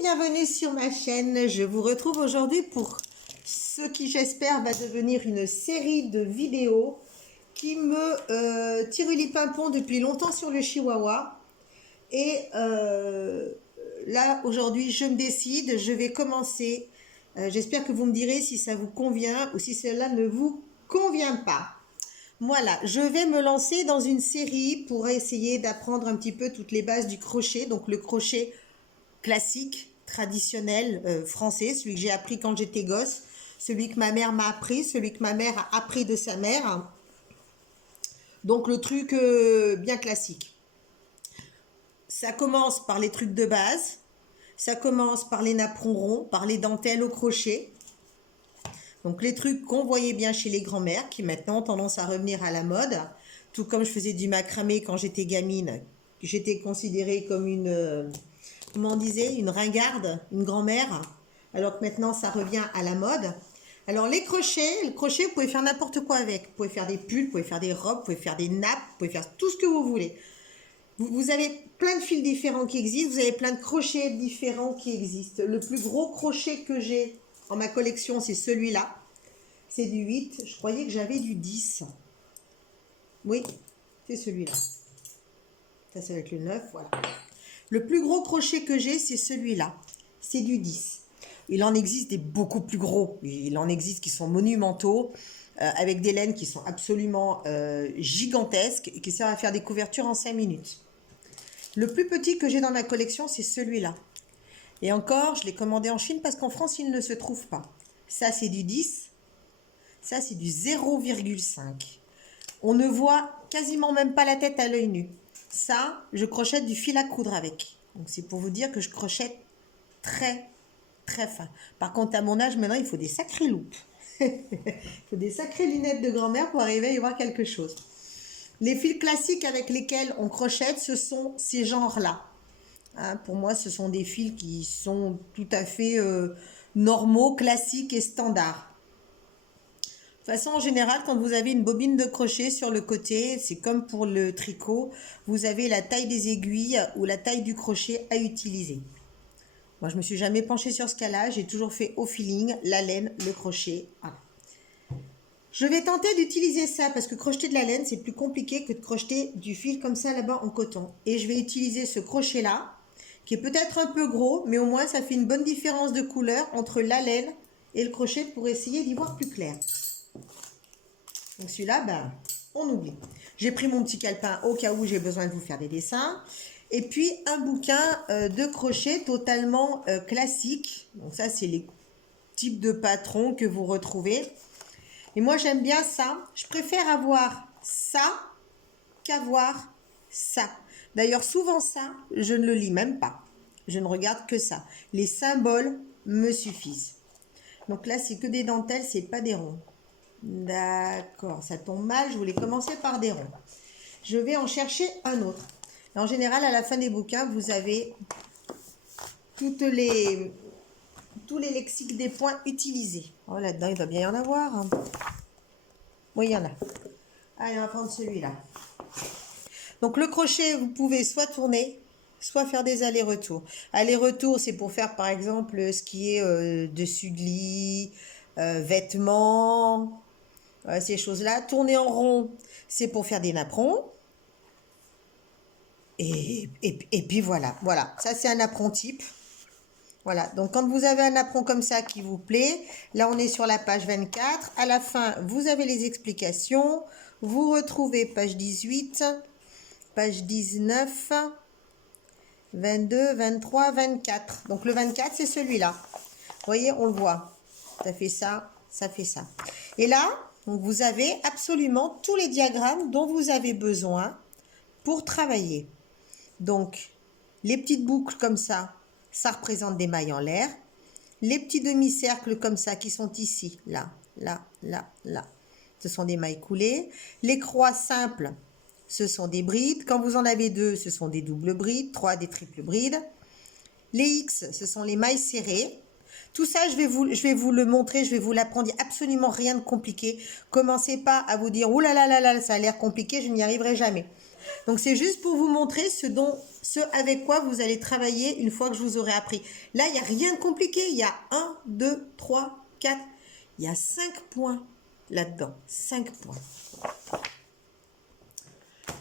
bienvenue sur ma chaîne. Je vous retrouve aujourd'hui pour ce qui j'espère va devenir une série de vidéos qui me tirulipimpont depuis longtemps sur le chihuahua. Et là aujourd'hui je me décide, je vais commencer. J'espère que vous me direz si ça vous convient ou si cela ne vous convient pas. Voilà, je vais me lancer dans une série pour essayer d'apprendre un petit peu toutes les bases du crochet. Donc le crochet classique, traditionnel, français, celui que j'ai appris quand j'étais gosse, celui que ma mère m'a appris, celui que ma mère a appris de sa mère. Donc le truc bien classique. Ça commence par les trucs de base, ça commence par les napperons ronds, par les dentelles au crochet. Donc les trucs qu'on voyait bien chez les grands-mères, qui maintenant ont tendance à revenir à la mode. Tout comme je faisais du macramé quand j'étais gamine, j'étais considérée comme une, comment on disait, une ringarde, une grand-mère. Alors que maintenant ça revient à la mode. Alors les crochets, le crochet vous pouvez faire n'importe quoi avec. Vous pouvez faire des pulls, vous pouvez faire des robes, vous pouvez faire des nappes, vous pouvez faire tout ce que vous voulez. Vous avez plein de fils différents qui existent, vous avez plein de crochets différents qui existent. Le plus gros crochet que j'ai en ma collection, c'est celui-là. C'est du 8. Je croyais que j'avais du 10. Oui, c'est celui-là. Ça va être le 9, voilà. Le plus gros crochet que j'ai, c'est celui-là. C'est du 10. Il en existe des beaucoup plus gros. Il en existe qui sont monumentaux, avec des laines qui sont absolument gigantesques et qui servent à faire des couvertures en 5 minutes. Le plus petit que j'ai dans ma collection, c'est celui-là. Et encore, je l'ai commandé en Chine parce qu'en France, il ne se trouve pas. Ça, c'est du 10. Ça, c'est du 0,5. On ne voit quasiment même pas la tête à l'œil nu. Ça, je crochette du fil à coudre avec. Donc, c'est pour vous dire que je crochette très, très fin. Par contre, à mon âge, maintenant, il faut des sacrées loupes. Il faut des sacrées lunettes de grand-mère pour arriver à y voir quelque chose. Les fils classiques avec lesquels on crochette, ce sont ces genres-là. Hein, pour moi, ce sont des fils qui sont tout à fait normaux, classiques et standards. De toute façon, en général, quand vous avez une bobine de crochet sur le côté, c'est comme pour le tricot, vous avez la taille des aiguilles ou la taille du crochet à utiliser. Moi, je ne me suis jamais penchée sur ce cas-là, j'ai toujours fait au feeling, la laine, le crochet, voilà. Je vais tenter d'utiliser ça parce que crocheter de la laine, c'est plus compliqué que de crocheter du fil comme ça là-bas en coton. Et je vais utiliser ce crochet-là, qui est peut-être un peu gros, mais au moins ça fait une bonne différence de couleur entre la laine et le crochet pour essayer d'y voir plus clair. Donc celui-là, ben, on oublie. J'ai pris mon petit calepin au cas où j'ai besoin de vous faire des dessins. Et puis un bouquin de crochet totalement classique. Donc ça, c'est les types de patrons que vous retrouvez. Et moi, j'aime bien ça. Je préfère avoir ça qu'avoir ça. D'ailleurs, souvent ça, je ne le lis même pas. Je ne regarde que ça. Les symboles me suffisent. Donc là, c'est que des dentelles, c'est pas des ronds. D'accord, ça tombe mal. Je voulais commencer par des ronds. Je vais en chercher un autre. Et en général, à la fin des bouquins, vous avez tous les lexiques des points utilisés. Oh, là-dedans, il doit bien y en avoir. Hein. Oui, il y en a. Allez, on va prendre celui-là. Donc, le crochet, vous pouvez soit tourner, soit faire des allers-retours. Aller-retour, c'est pour faire, par exemple, ce qui est dessus de lit, vêtements, ces choses-là. Tourner en rond, c'est pour faire des napperons. Et puis voilà, voilà. Ça, c'est un napperon type. Voilà, donc quand vous avez un napperon comme ça qui vous plaît, là on est sur la page 24. À la fin, vous avez les explications. Vous retrouvez page 18, page 19, 22, 23, 24. Donc le 24, c'est celui-là. Vous voyez, on le voit. Ça fait ça, ça fait ça. Et là, donc vous avez absolument tous les diagrammes dont vous avez besoin pour travailler. Donc, les petites boucles comme ça représente des mailles en l'air. Les petits demi-cercles comme ça qui sont ici, là, là, là, là, ce sont des mailles coulées. Les croix simples, ce sont des brides. Quand vous en avez deux, ce sont des doubles brides, 3 des triples brides. Les X, ce sont les mailles serrées. Tout ça, je vais vous le montrer, je vais vous l'apprendre. Il n'y a absolument rien de compliqué. Commencez pas à vous dire, ouh là là là là, ça a l'air compliqué, je n'y arriverai jamais. Donc, c'est juste pour vous montrer ce avec quoi vous allez travailler une fois que je vous aurai appris. Là, il n'y a rien de compliqué. Il y a 1, 2, 3, 4. Il y a 5 points là-dedans. 5 points.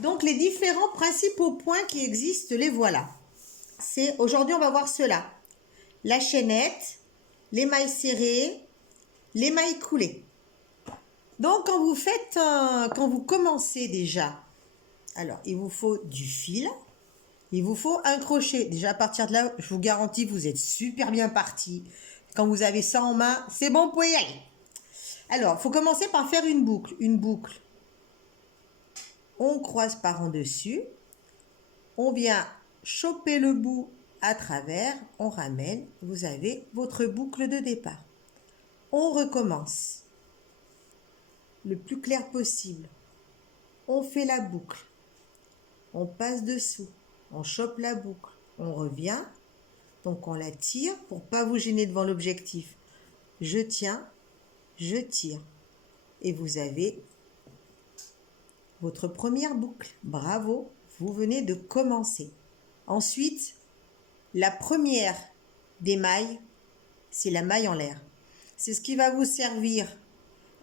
Donc, les différents principaux points qui existent, les voilà. Aujourd'hui, on va voir cela. La chaînette, les mailles serrées, les mailles coulées. Donc, quand vous commencez déjà, alors, il vous faut du fil, il vous faut un crochet. Déjà, à partir de là, je vous garantis, vous êtes super bien parti. Quand vous avez ça en main, c'est bon, vous pouvez y aller. Alors, il faut commencer par faire une boucle. Une boucle. On croise par en dessus. On vient choper le bout à travers. On ramène. Vous avez votre boucle de départ. On recommence. Le plus clair possible. On fait la boucle. On passe dessous. On chope la boucle. On revient. Donc, on la tire pour ne pas vous gêner devant l'objectif. Je tiens. Je tire. Et vous avez votre première boucle. Bravo, vous venez de commencer. Ensuite, la première des mailles, c'est la maille en l'air. C'est ce qui va vous servir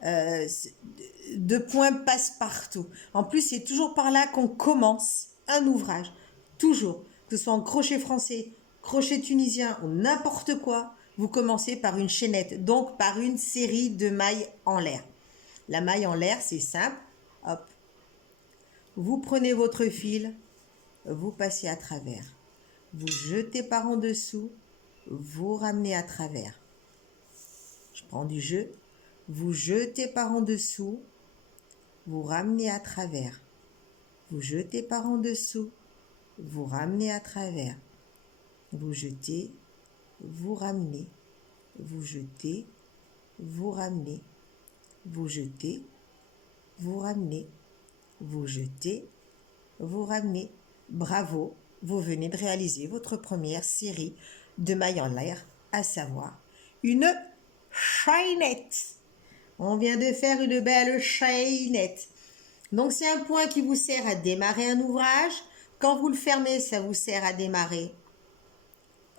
de point passe-partout. En plus, c'est toujours par là qu'on commence un ouvrage. Toujours. Que ce soit en crochet français, crochet tunisien ou n'importe quoi, vous commencez par une chaînette, donc par une série de mailles en l'air. La maille en l'air, c'est simple. Hop. Vous prenez votre fil, vous passez à travers. Vous jetez par en dessous, vous ramenez à travers. Je prends du jeu. Vous jetez par en dessous, vous ramenez à travers. Vous jetez par en dessous, vous ramenez à travers. Vous jetez, vous ramenez. Vous jetez, vous ramenez. Vous jetez, vous ramenez. Vous jetez, vous ramenez. Bravo, vous venez de réaliser votre première série de mailles en l'air, à savoir une chaînette. On vient de faire une belle chaînette. Donc, c'est un point qui vous sert à démarrer un ouvrage. Quand vous le fermez, ça vous sert à démarrer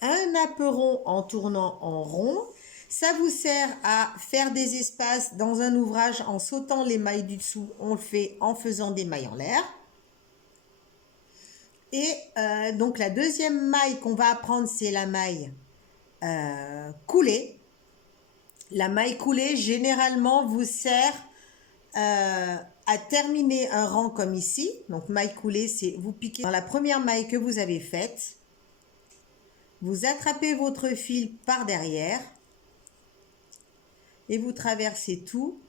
un apperon en tournant en rond. Ça vous sert à faire des espaces dans un ouvrage en sautant les mailles du dessous. On le fait en faisant des mailles en l'air. Et donc, la deuxième maille qu'on va apprendre, c'est la maille coulée. La maille coulée, généralement, vous sert à terminer un rang comme ici. Donc, maille coulée, c'est vous piquez dans la première maille que vous avez faite. Vous attrapez votre fil par derrière et vous traversez tout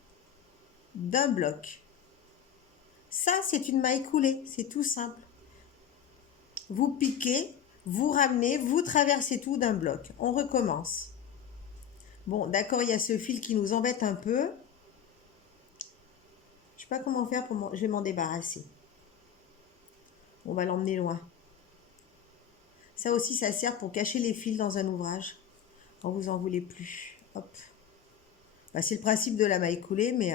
d'un bloc. Ça, c'est une maille coulée. C'est tout simple. Vous piquez, vous ramenez, vous traversez tout d'un bloc. On recommence. Bon, d'accord, il y a ce fil qui nous embête un peu. Je ne sais pas comment faire pour je vais m'en débarrasser. On va l'emmener loin. Ça aussi, ça sert pour cacher les fils dans un ouvrage. Quand vous en voulez plus. Hop. Bah, c'est le principe de la maille coulée, mais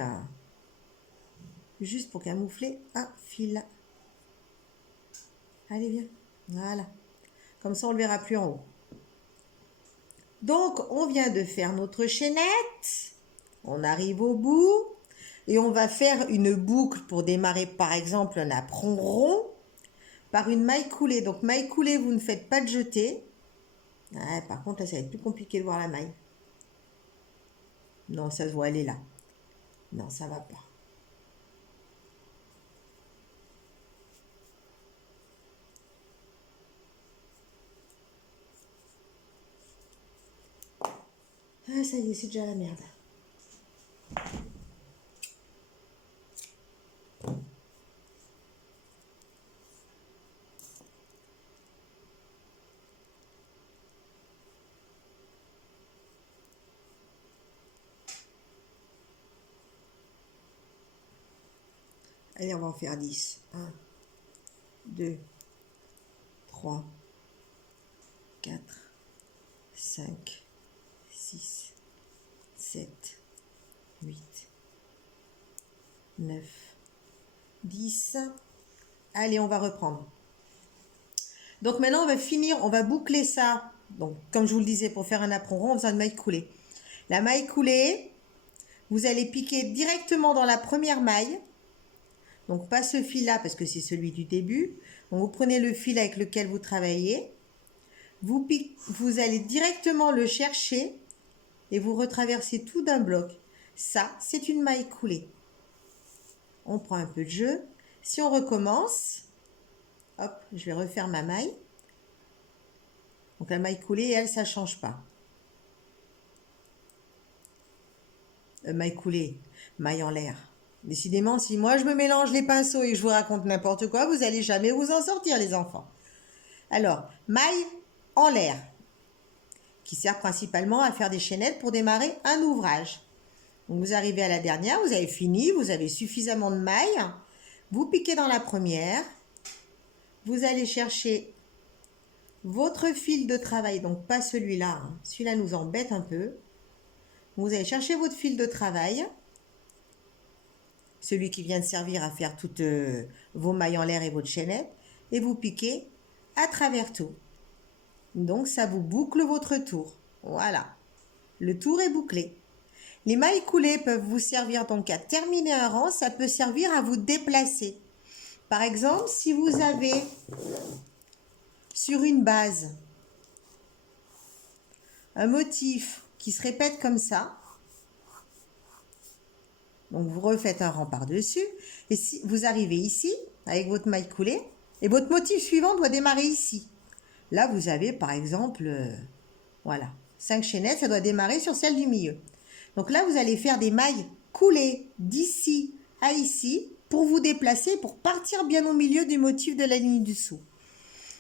juste pour camoufler un fil. Allez, viens. Voilà. Comme ça, on ne le verra plus en haut. Donc, on vient de faire notre chaînette. On arrive au bout. Et on va faire une boucle pour démarrer, par exemple, un apron rond par une maille coulée. Donc, maille coulée, vous ne faites pas de jeté. Ouais, par contre, là, ça va être plus compliqué de voir la maille. Non, ça se voit, elle est là. Non, ça va pas. Ah, ça y est, c'est déjà la merde. Allez, on va en faire 10. 1, 2, 3, 4, 5, 6, 7, 8, 9, 10, Allez, on va reprendre. Donc maintenant, on va finir, on va boucler ça. Donc, comme je vous le disais, pour faire un apron rond, on a besoin de maille coulée. La maille coulée, vous allez piquer directement dans la première maille. Donc, pas ce fil-là, parce que c'est celui du début. Donc, vous prenez le fil avec lequel vous travaillez. Vous allez directement le chercher et vous retraversez tout d'un bloc. Ça, c'est une maille coulée. On prend un peu de jeu. Si on recommence, hop, je vais refaire ma maille. Donc la maille coulée, elle, ça ne change pas. Maille coulée, maille en l'air. Décidément, si moi je me mélange les pinceaux et que je vous raconte n'importe quoi, vous n'allez jamais vous en sortir, les enfants. Alors, maille en l'air, qui sert principalement à faire des chaînettes pour démarrer un ouvrage. Donc vous arrivez à la dernière, vous avez fini, vous avez suffisamment de mailles. Vous piquez dans la première. Vous allez chercher votre fil de travail, donc pas celui-là. Hein. Celui-là nous embête un peu. Vous allez chercher votre fil de travail. Celui qui vient de servir à faire toutes vos mailles en l'air et votre chaînette. Et vous piquez à travers tout. Donc ça vous boucle votre tour. Voilà. Le tour est bouclé. Les mailles coulées peuvent vous servir donc à terminer un rang. Ça peut servir à vous déplacer. Par exemple, si vous avez sur une base un motif qui se répète comme ça, donc vous refaites un rang par-dessus, et si vous arrivez ici, avec votre maille coulée, et votre motif suivant doit démarrer ici. Là, vous avez par exemple, voilà, 5 chaînettes, ça doit démarrer sur celle du milieu. Donc là, vous allez faire des mailles coulées d'ici à ici, pour vous déplacer, pour partir bien au milieu du motif de la ligne dessous.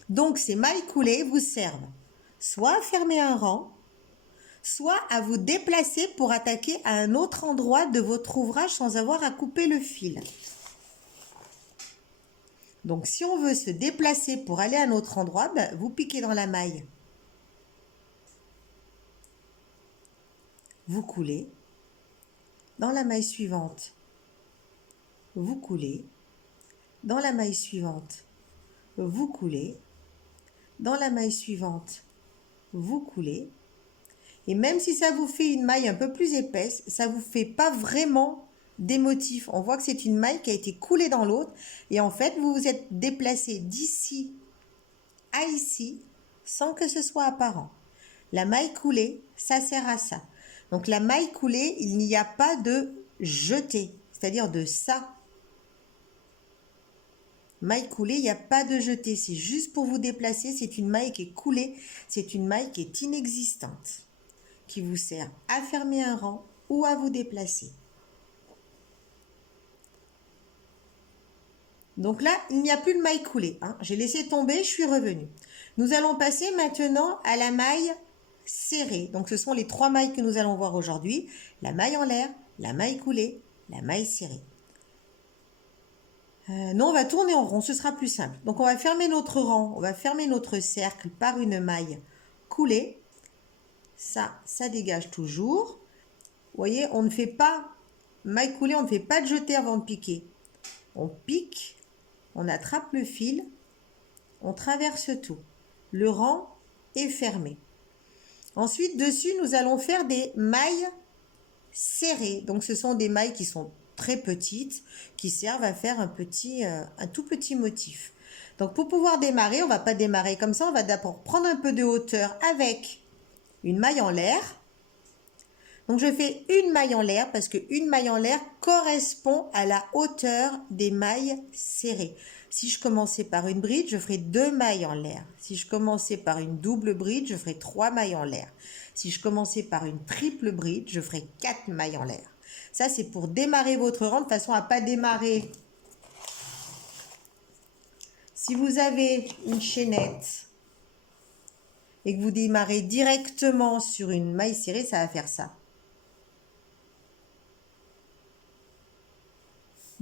Donc ces mailles coulées vous servent soit à fermer un rang, soit à vous déplacer pour attaquer à un autre endroit de votre ouvrage sans avoir à couper le fil. Donc si on veut se déplacer pour aller à un autre endroit, ben, vous piquez dans la maille. Vous coulez. Dans la maille suivante, vous coulez. Dans la maille suivante, vous coulez. Dans la maille suivante, vous coulez. Et même si ça vous fait une maille un peu plus épaisse, ça ne vous fait pas vraiment des motifs. On voit que c'est une maille qui a été coulée dans l'autre. Et en fait, vous vous êtes déplacé d'ici à ici sans que ce soit apparent. La maille coulée, ça sert à ça. Donc la maille coulée, il n'y a pas de jeté, c'est-à-dire de ça. Maille coulée, il n'y a pas de jeté. C'est juste pour vous déplacer. C'est une maille qui est coulée. C'est une maille qui est inexistante, qui vous sert à fermer un rang ou à vous déplacer. Donc là, il n'y a plus de maille coulée. Hein. J'ai laissé tomber, je suis revenue. Nous allons passer maintenant à la maille serrée. Donc ce sont les 3 mailles que nous allons voir aujourd'hui. La maille en l'air, la maille coulée, la maille serrée. Non, on va tourner en rond, ce sera plus simple. Donc on va fermer notre rang, on va fermer notre cercle par une maille coulée. Ça dégage toujours. Vous voyez, on ne fait pas maille coulée, on ne fait pas de jeté avant de piquer. On pique, on attrape le fil, on traverse tout. Le rang est fermé. Ensuite, dessus, nous allons faire des mailles serrées. Donc, ce sont des mailles qui sont très petites, qui servent à faire un tout petit motif. Donc, pour pouvoir démarrer, on ne va pas démarrer comme ça. On va d'abord prendre un peu de hauteur avec une maille en l'air. Donc, je fais une maille en l'air parce qu'une maille en l'air correspond à la hauteur des mailles serrées. Si je commençais par une bride, je ferai 2 mailles en l'air. Si je commençais par une double bride, je ferai 3 mailles en l'air. Si je commençais par une triple bride, je ferai 4 mailles en l'air. Ça, c'est pour démarrer votre rang de façon à ne pas démarrer. Si vous avez une chaînette et que vous démarrez directement sur une maille serrée, ça va faire ça.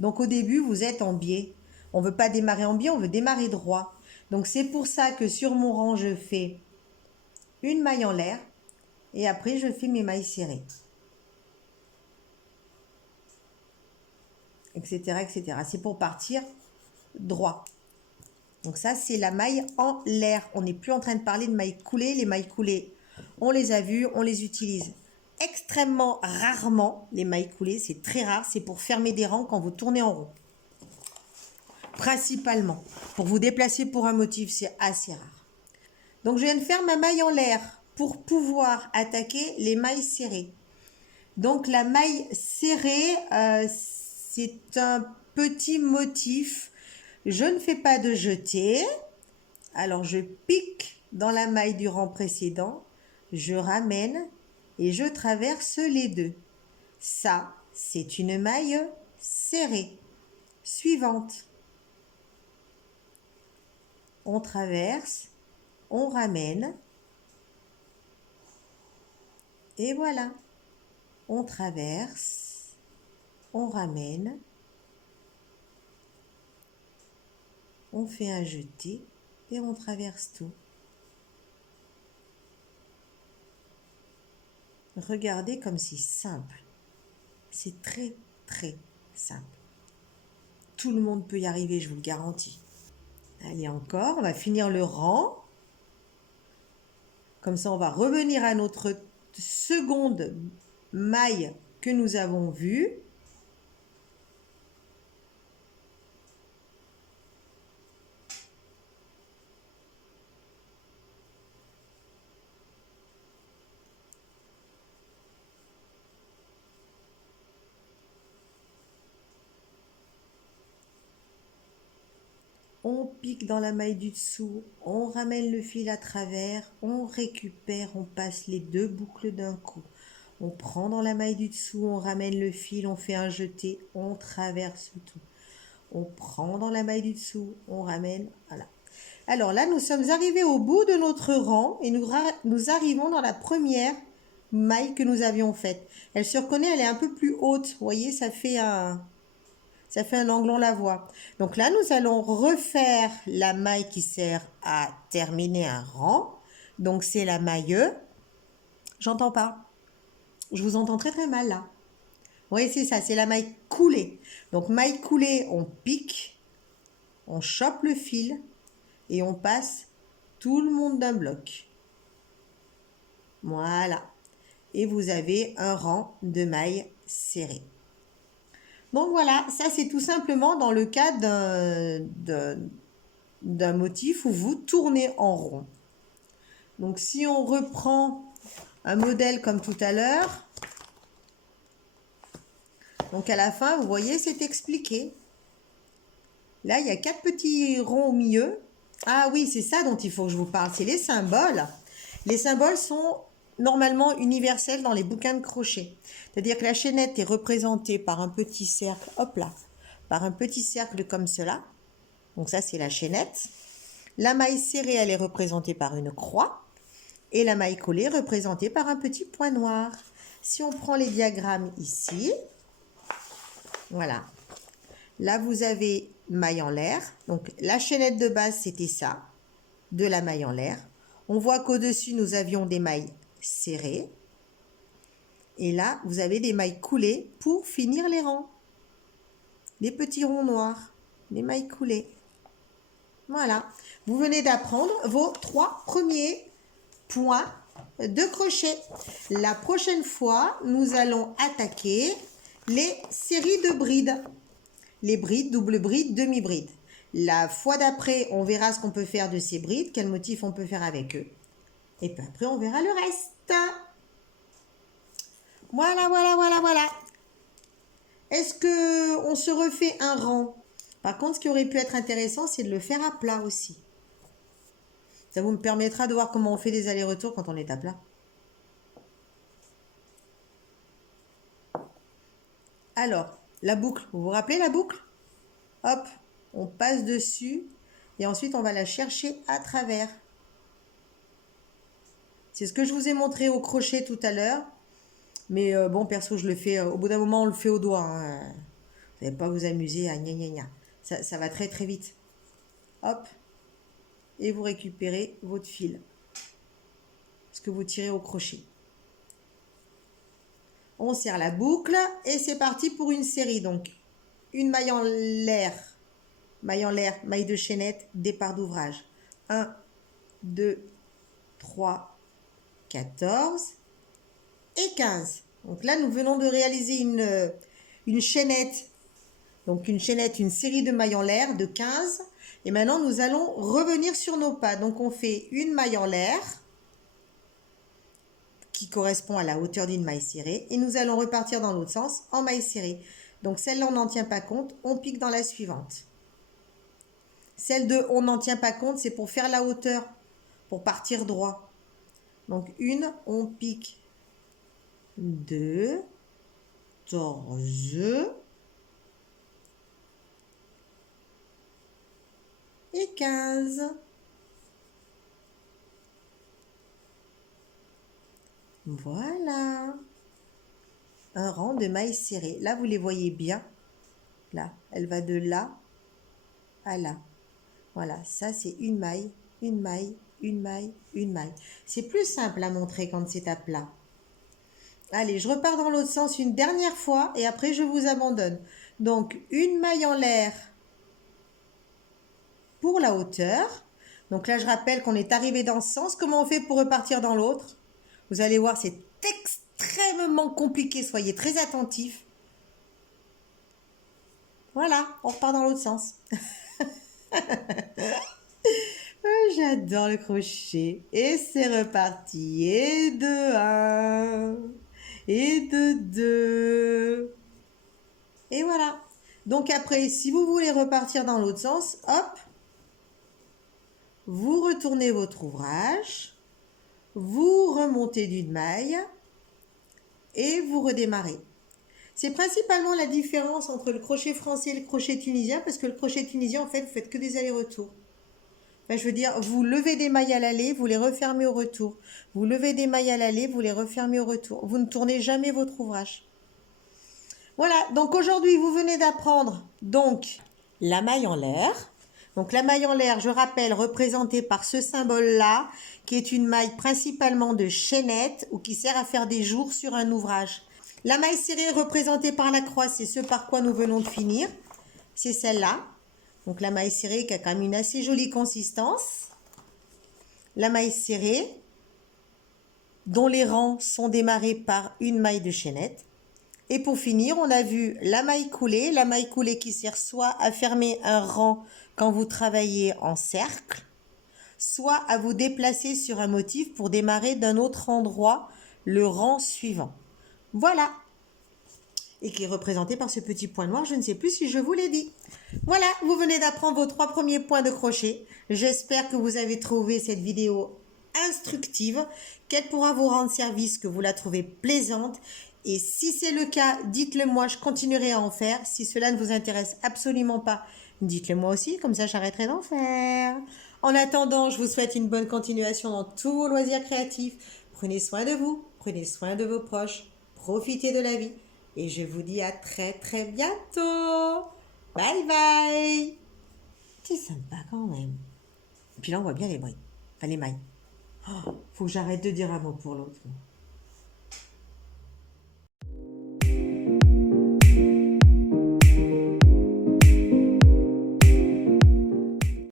Donc au début, vous êtes en biais. On ne veut pas démarrer en biais, on veut démarrer droit. Donc c'est pour ça que sur mon rang, je fais une maille en l'air et après je fais mes mailles serrées. Etc. etc. C'est pour partir droit. Donc ça, c'est la maille en l'air. On n'est plus en train de parler de mailles coulées. Les mailles coulées, on les a vues, on les utilise extrêmement rarement. Les mailles coulées, c'est très rare. C'est pour fermer des rangs quand vous tournez en rond. Principalement. Pour vous déplacer pour un motif, c'est assez rare. Donc je viens de faire ma maille en l'air pour pouvoir attaquer les mailles serrées. Donc la maille serrée, c'est un petit motif. Je ne fais pas de jeté. Alors je pique dans la maille du rang précédent, je ramène et je traverse les deux. Ça, c'est une maille serrée. Suivante. On traverse, on ramène et voilà. On traverse, on ramène, on fait un jeté et on traverse tout. Regardez comme c'est simple. C'est très très simple. Tout le monde peut y arriver, je vous le garantis. Allez encore, on va finir le rang. Comme ça, on va revenir à notre seconde maille que nous avons vue. On pique dans la maille du dessous, on ramène le fil à travers, on récupère, on passe les deux boucles d'un coup. On prend dans la maille du dessous, on ramène le fil, on fait un jeté, on traverse tout. On prend dans la maille du dessous, on ramène, voilà. Alors là, nous sommes arrivés au bout de notre rang et nous arrivons dans la première maille que nous avions faite. Elle se reconnaît, elle est un peu plus haute. Vous voyez, ça fait un angle, on la voit. Donc là, nous allons refaire la maille qui sert à terminer un rang. Donc c'est la maille E. J'entends pas. Je vous entends très très mal là. Oui, c'est ça, c'est la maille coulée. Donc maille coulée, on pique, on chope le fil et on passe tout le monde d'un bloc. Voilà. Et vous avez un rang de mailles serrées. Donc voilà, ça c'est tout simplement dans le cas d'un motif où vous tournez en rond. Donc si on reprend un modèle comme tout à l'heure, donc à la fin, vous voyez, c'est expliqué. Là, il y a 4 petits ronds au milieu. Ah oui, c'est ça dont il faut que je vous parle, c'est les symboles. Les symboles sont normalement universels dans les bouquins de crochet. C'est-à-dire que la chaînette est représentée par un petit cercle, hop là, par un petit cercle comme cela. Donc ça, c'est la chaînette. La maille serrée, elle est représentée par une croix. Et la maille collée représentée par un petit point noir. Si on prend les diagrammes ici, voilà. Là, vous avez maille en l'air. Donc, la chaînette de base, c'était ça, de la maille en l'air. On voit qu'au-dessus, nous avions des mailles serrées. Et là, vous avez des mailles coulées pour finir les rangs. Les petits ronds noirs, les mailles coulées. Voilà. Vous venez d'apprendre vos 3 premiers points de crochet. La prochaine fois, nous allons attaquer les séries de brides. Les brides, double bride, demi-bride. La fois d'après, on verra ce qu'on peut faire de ces brides, quel motif on peut faire avec eux. Et puis après, on verra le reste. Voilà, voilà, voilà, voilà. Est-ce qu'on se refait un rang? Par contre, ce qui aurait pu être intéressant, c'est de le faire à plat aussi. Ça vous me permettra de voir comment on fait des allers-retours quand on est à plat. Alors, la boucle, vous vous rappelez la boucle? Hop, on passe dessus et ensuite on va la chercher à travers. C'est ce que je vous ai montré au crochet tout à l'heure. Mais bon, perso, je le fais, au bout d'un moment, on le fait au doigt. Hein. Vous n'allez pas vous amuser à gna gna gna. Ça va très très vite. Hop. Et vous récupérez votre fil. Ce que vous tirez au crochet. On serre la boucle et c'est parti pour une série. Donc, une maille en l'air maille en l'air, maille de chaînette, départ d'ouvrage. 1, 2, 3, 14 et 15. Donc là, nous venons de réaliser une chaînette. Donc une chaînette, une série de mailles en l'air de 15. Et maintenant, nous allons revenir sur nos pas. Donc on fait une maille en l'air qui correspond à la hauteur d'une maille serrée. Et nous allons repartir dans l'autre sens en maille serrée. Donc celle-là, on n'en tient pas compte. On pique dans la suivante. Celle de on n'en tient pas compte, c'est pour faire la hauteur, pour partir droit. Donc une, on pique 2, 14 et 15. Voilà. Un rang de mailles serrées. Là, vous les voyez bien. Là, elle va de là à là. Voilà, ça c'est une maille, une maille, une maille, une maille. C'est plus simple à montrer quand c'est à plat. Allez, je repars dans l'autre sens une dernière fois et après je vous abandonne. Donc, une maille en l'air pour la hauteur. Donc là, je rappelle qu'on est arrivé dans ce sens. Comment on fait pour repartir dans l'autre? Vous allez voir, c'est extrêmement compliqué. Soyez très attentifs. Voilà, on repart dans l'autre sens. J'adore le crochet. Et c'est reparti. Et de 1. Et de 2. Et voilà. Donc après, si vous voulez repartir dans l'autre sens, hop, vous retournez votre ouvrage, vous remontez d'une maille et vous redémarrez. C'est principalement la différence entre le crochet français et le crochet tunisien, parce que le crochet tunisien, en fait, vous faites que des allers-retours. Enfin, je veux dire, vous levez des mailles à l'aller, vous les refermez au retour. Vous levez des mailles à l'aller, vous les refermez au retour. Vous ne tournez jamais votre ouvrage. Voilà, donc aujourd'hui, vous venez d'apprendre donc la maille en l'air. Donc la maille en l'air, je rappelle, représentée par ce symbole-là, qui est une maille principalement de chaînette ou qui sert à faire des jours sur un ouvrage. La maille serrée représentée par la croix, c'est ce par quoi nous venons de finir. C'est celle-là. Donc la maille serrée qui a quand même une assez jolie consistance. La maille serrée, dont les rangs sont démarrés par une maille de chaînette. Et pour finir, on a vu la maille coulée qui sert soit à fermer un rang quand vous travaillez en cercle, soit à vous déplacer sur un motif pour démarrer d'un autre endroit le rang suivant. Voilà. Et qui est représenté par ce petit point noir, je ne sais plus si je vous l'ai dit. Voilà, vous venez d'apprendre vos 3 premiers points de crochet. J'espère que vous avez trouvé cette vidéo instructive, qu'elle pourra vous rendre service, que vous la trouvez plaisante. Et si c'est le cas, dites-le moi, je continuerai à en faire. Si cela ne vous intéresse absolument pas, dites-le moi aussi, comme ça j'arrêterai d'en faire. En attendant, je vous souhaite une bonne continuation dans tous vos loisirs créatifs. Prenez soin de vous, prenez soin de vos proches, profitez de la vie. Et je vous dis à très très bientôt. Bye bye. C'est sympa quand même. Et puis là, on voit bien les mailles. Enfin, les mailles. Oh, faut que j'arrête de dire un mot pour l'autre.